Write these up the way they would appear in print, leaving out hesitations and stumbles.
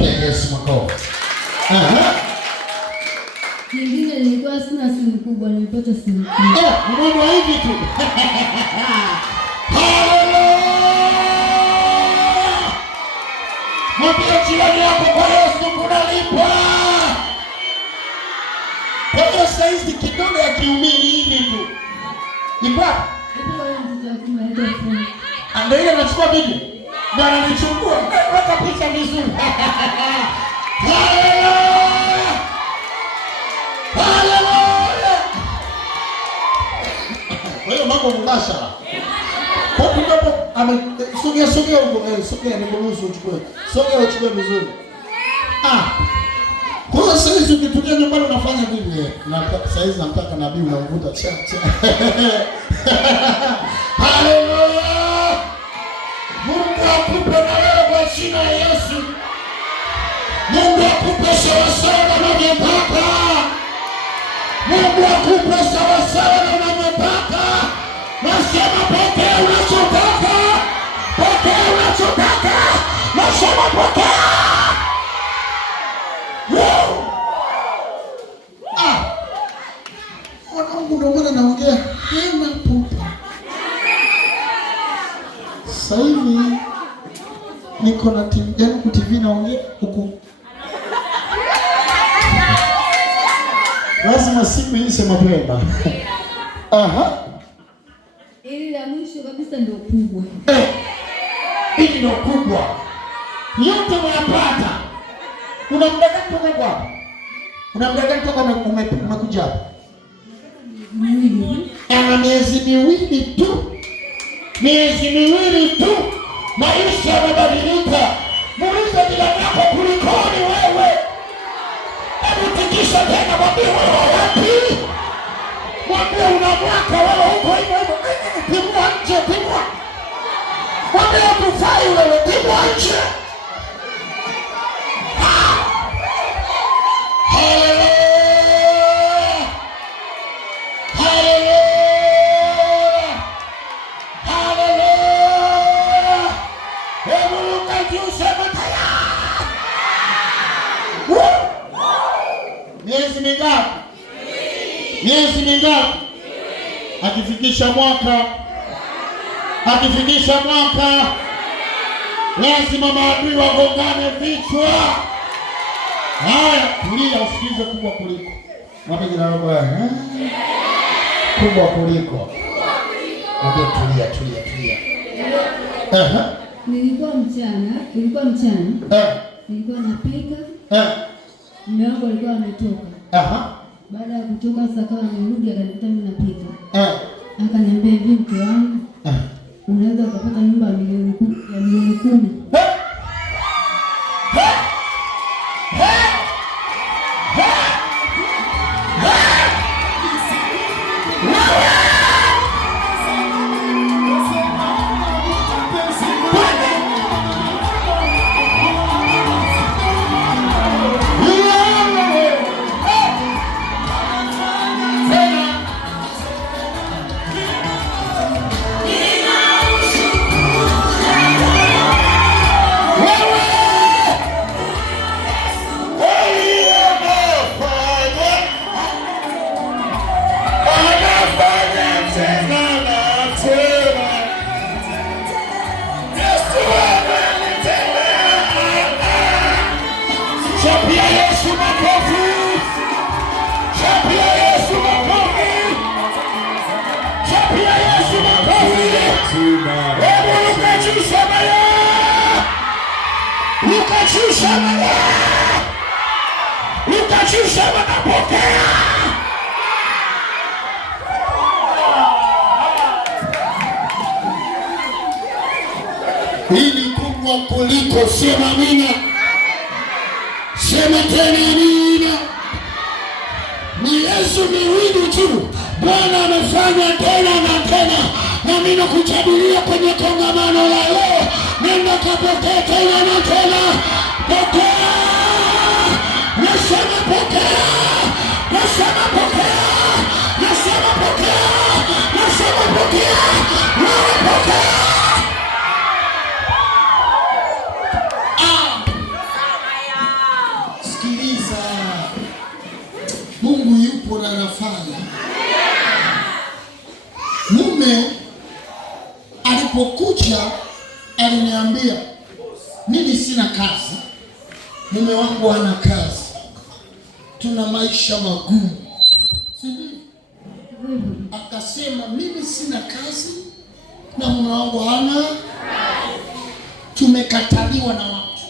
Chapia Yesu makofi. Kingine nilikuwa sina simu kubwa, nilipata simu kubwa. Mambo hivi tu. Haleluya! Mwambie jirani yako kwa Yesu kunalipa. Kwa hiyo saizi kidogo ya kiumini hivi tu. Iko wapi? Iko wewe mtoto kama ndio phone. Ndio ile anachukua bibi. Ndio ananichukua. Weka picha vizuri. Haleluya! Haleluya! Kwa hiyo mambo mbashara. Kwa kunapo sogea huko, sogea niruhusu uchukue. Sogea uchukue vizuri. Kwa hiyo sasa hizo ukitulia nyumbani unafanya nini? Na sasa hizi namtaka nabii unamvuta cha. Haleluya! Mungu akupe na wewe kwa jina la Yesu. Mungu akupe sawasawa na unavyotaka. Mungu akupe sawasawa na unavyotaka. Nasema pokea unachotaka. Pokea unachotaka. Nasema pokea. Mwanangu ndio maana naongea hana pupa. Sasa hivi niko na TV naongea huku. Lazima siku hii sema pemba. Ili la mwisho kabisa ndio kubwa. Hili ndio kubwa. Yote unayapata. Una muda gani toka kwa? Una muda gani toka umekuja hapa? Ana miezi miwili tu. Miezi miwili tu. Maisha yamebadilika. Muulize jirani yako kulikoni wewe. Hebu tikisha tena mwambie wewe wapi? Mwambie una mwaka wewe huko hivyo hivyo. Timua nje, timua. Mwambie hatufai wewe, timua nje. Haleluya! Haleluya! Haleluya! Hebu luka juu sema taya. Miezi mingapi? Miezi mingapi? Akifikisha mwaka lazima maadui wagongane vichwa. Haya, tulia usikize kubwa kuliko. Mwambie jina lako kubwa kuliko. Mwambie tulia. Ilikuwa mchana. Nilikuwa napika. Mume wangu alikuwa ametoka. Baada ya kutoka sasa kama amerudi akanikuta mimi napika. Akaniambia hivi, mke wangu, unaweza ukapata nyumba ya milioni 10. Chapia Yesu makofi. Chapia Yesu makofi. Chapia Yesu makofi. Hebu ukachusha maya. Ukachusha wanapokea. Hili kubwa kuliko, sema amina. Sema tena amina. Miezi miwili tu Bwana amefanya tena na tena. Na mimi nakuchagulia kwenye kongamano la leo. Nenda kapokea tena na tena. Pokea. Nasema pokea. Nasema pokea. Nasema pokea. Nasema pokea. Wewe pokea. mimi sina kazi, mume wangu hana kazi, tuna maisha magumu, si ndio? Akasema mimi sina kazi na mume wangu hana kazi. Tumekataliwa na watu,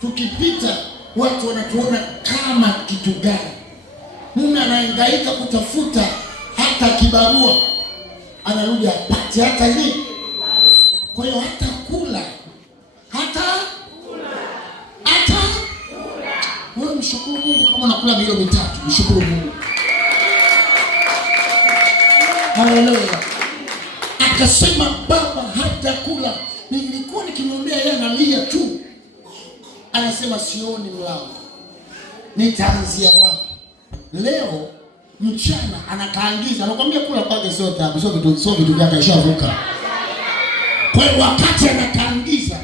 tukipita watu wanatuona kama kitu gani? Mume anahangaika kutafuta hata kibarua, anarudi apate hata ile. Kwa hiyo hata kula wewe mshukuru Mungu kama unakula milo mitatu, mshukuru Mungu. Haleluya. Akasema baba hata kula. Nilikuwa nikimwambia yeye analia tu. Anasema sioni mlango, nitaanzia wapi? Leo mchana anakaangiza, anakuambia kula pake zote hapo, sio vitu vyake ashavuka. Kwa hiyo wakati anakaangiza,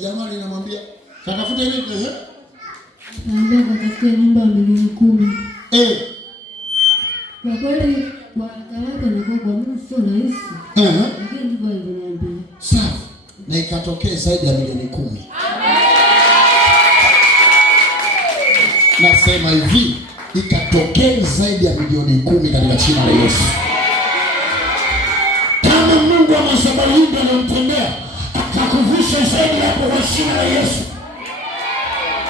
jamani namwambia, "Tatafuta nini?" Naambia katafuta nyumba ya milioni 10. Kwa kweli kwa haraka na kwa Mungu sio rahisi. Lakini ndivyo aliniambia. Sawa. Na ikatokea zaidi ya milioni 10. Nasema hivi, ikatokea zaidi ya milioni 10 katika jina la Yesu. Kama Mungu ameshabariki anamtendea, atakuvisha zaidi hapo kwa jina la Yesu.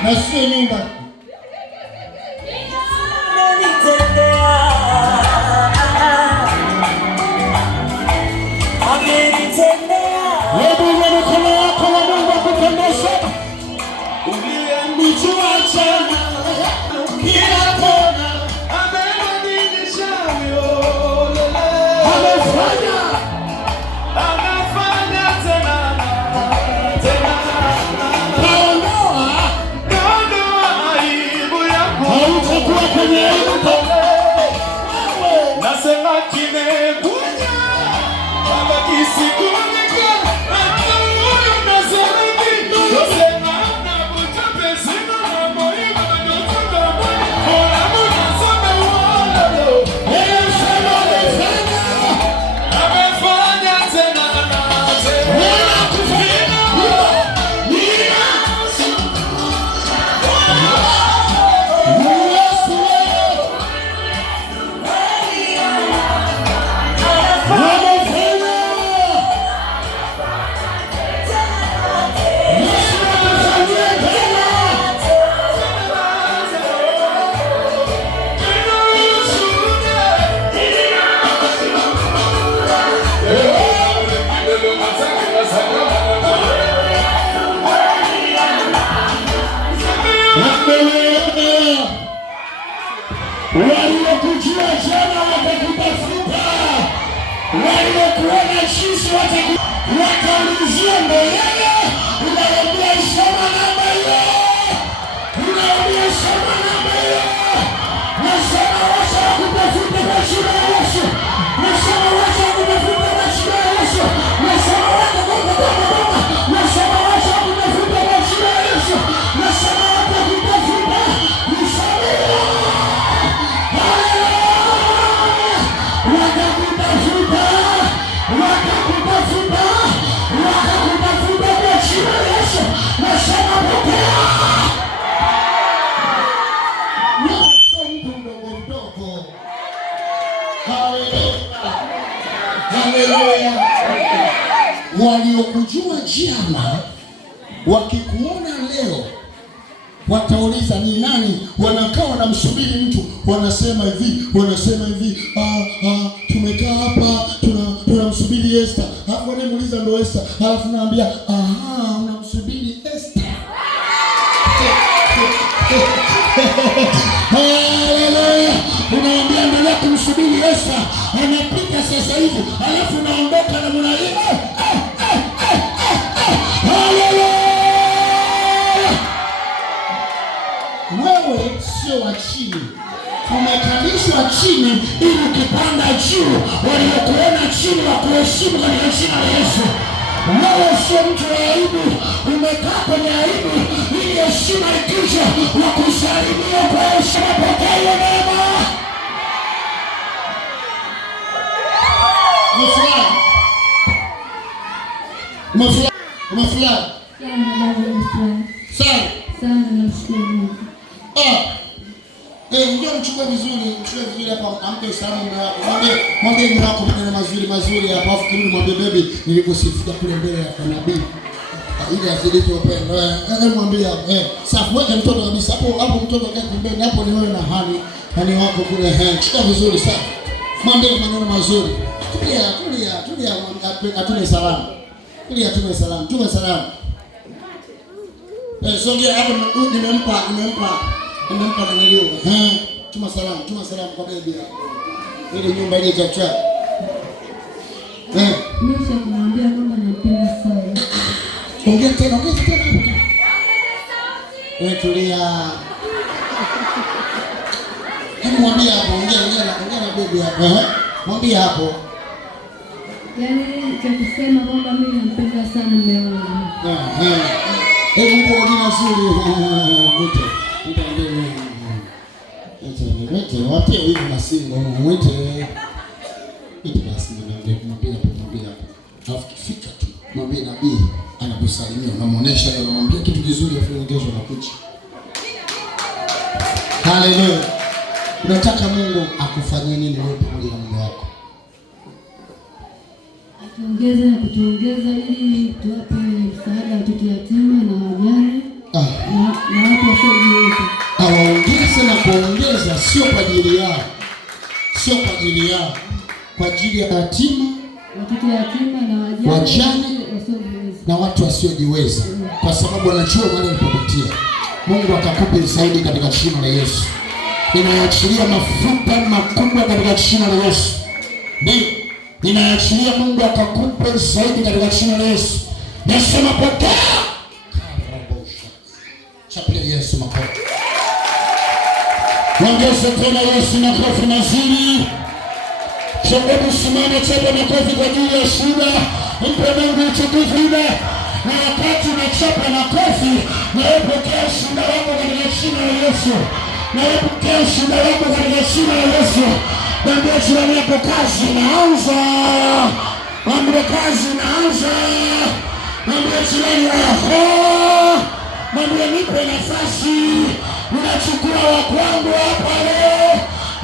Na sio nyumba. Waliokujua jana watakutafuta, waliokuona sisi wataulizia mbele, unaambia soma namba hiyo, unaambia soma namba hiyo. Nasema wacha kutafuta kwa jina la Yesu, nasema wacha kutafuta kwa jina la Yesu, nasema wacha kutafuta, nasema wacha kutafuta kwa jina la Yesu, nasema wacha kutafuta waliokujua jana wakikuona leo watauliza ni nani. Wanakaa wanamsubiri mtu, wanasema hivi tumekaa hapa tunamsubiri Esther. Alafu wanamuuliza ndo Esther, alafu naambia unamsubiri Esther. Haleluya. Unaambia endelea kumsubiri Esther, anapita sasa hivi, alafu naondoka na mwanalima. Haleluya. Wewe sio wa chini, tumekalishwa chini ili ukipanda juu waliokuona chini wa kuheshimu katika jina la Yesu. Wewe sio mtu wa aibu, umekaa kwenye aibu ili heshima ikija wa kusalimia kwa heshima. Pokea hiyo neema. Umefurahi? umefurahi? Sana. Sana namshukuru Mungu. Ndio mchukue vizuri hapa, ampe salamu mume wako. Mwambie mume wako maneno mazuri hapa, afu kirudi mwambie baby nilikusifia kule mbele ya nabii. Ili azidike upendo. Mwambie safu weke mtoto kabisa hapo mtoto kae pembeni hapo, ni wewe na hani wako kule. Chukua vizuri sana. Mwambie maneno mazuri. Tulia atume salamu. Tume salamu. Songea hapo, nimempa nanilio. Tuma salamu kwa baby hapo. Ile nyumba ile chacha. Nisha kumwambia kwamba nampenda sana. Ongea tena. Tulia. Mwambie hapo, ongea na baby hapo. Mwambie hapo. Yaani cha kusema kwamba mimi nampenda sana mume wangu. Mtu jina zuri. Mwite wapi hivi masingo mwite. Basi mwambie. Alafu kifika tu mwambie nabii anakusalimia, unamuonesha yeye, unamwambia kitu kizuri, afu kesho anakuja. Haleluya. Unataka Mungu akufanyie nini wewe pamoja na mume wako? Atuongeze na kutuongeza ili tuwape msaada watoto yatima na wajane. Na watu wasiojiweza. Awaongeze na kuongeza, sio kwa ajili yao. Kwa ajili ya yatima, watoto yatima na wajane na watu wasiojiweza. Kwa sababu anajua wale walipopitia. Mungu atakupa zaidi katika jina la Yesu. Ninaachilia mafuta makubwa katika jina la Yesu. Ndio. Ninaachilia Mungu atakupa zaidi katika jina la Yesu. Nasema pokea. Chapia Yesu makofi. Ongeza tena Yesu makofi mazuri. Hebu simama chapa makofi kwa ajili ya shuhuda. Mpe Mungu utukufu ile. Na wakati unachapa makofi, na pokea shuhuda wako katika jina la Yesu. Na pokea shuhuda wako katika jina la Yesu. Mwambie jirani yako kazi inaanza. Mwambie kazi inaanza. Mwambie jirani yako. Mwambie nipe nafasi. Unachukua wa kwangu hapa leo.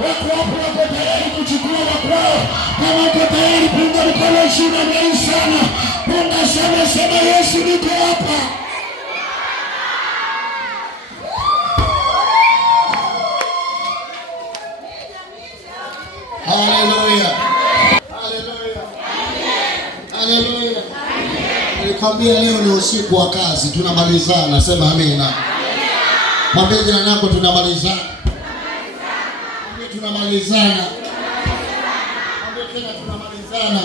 Wako hapo wako tayari kuchukua wa kwao. Kama wako tayari punga mkono juu na mbele sana. Punga sema Yesu niko hapa. Haleluya. Nilikwambia leo ni usiku wa kazi, tunamalizana. Sema amina. Mwambie jirani yako tunamalizana. Mwambie tena tunamalizana.